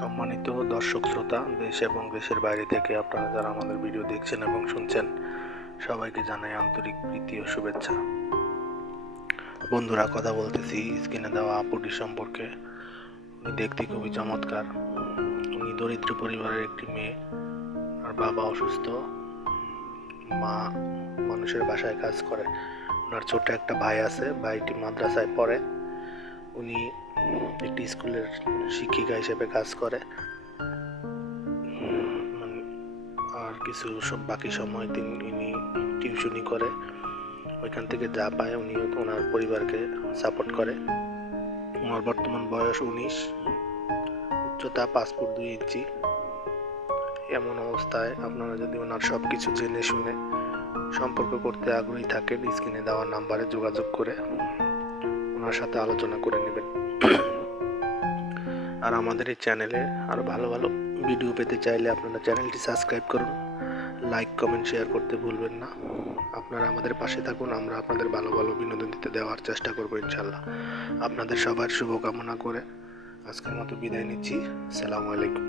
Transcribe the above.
সম্মানিত দর্শক শ্রোতা, দেশ এবং দেশের বাইরে থেকে আপনারা যারা আমাদের ভিডিও দেখছেন এবং শুনছেন, সবাইকে জানাই আন্তরিক প্রীতি ও শুভেচ্ছা। বন্ধুরা, কথা বলতেছি স্ক্রিনে দেওয়া আপুটি সম্পর্কে। উনি দেখতে খুবই চমৎকার। উনি দরিদ্র পরিবারের একটি মেয়ে, আর বাবা অসুস্থ। মা মানুষের বাসায় কাজ করে। ওনার ছোট একটা ভাই আছে, ভাইটি মাদ্রাসায় পড়ে। উনি একটি স্কুলের শিক্ষিকা হিসেবে কাজ করে। মানে আর কিছু সব বাকি সময় তিনি, ইনি টিউশনি করে। ওইখান থেকে যা পায় উনি ওনার পরিবারকে সাপোর্ট করে। ওনার বর্তমান বয়স উনিশ। উচ্চতা পাঁচ ফুট দুই ইঞ্চি। এমন অবস্থায় আপনারা যদি ওনার সব কিছু জেনে শুনে সম্পর্ক করতে আগ্রহী থাকেন, স্ক্রিনে দেওয়া নাম্বারে যোগাযোগ করে ওনার সাথে আলোচনা করে নেবেন। আর আমাদের এই চ্যানেলে আরও ভালো ভালো ভিডিও পেতে চাইলে আপনারা চ্যানেলটি সাবস্ক্রাইব করুন। লাইক কমেন্ট শেয়ার করতে ভুলবেন না। আপনারা আমাদের পাশে থাকুন, আমরা আপনাদের ভালো ভালো বিনোদন দিতে দেওয়ার চেষ্টা করব ইনশাল্লাহ। আপনাদের সবার শুভকামনা করে আজকের মতো বিদায় নিচ্ছি। সালামু আলাইকুম।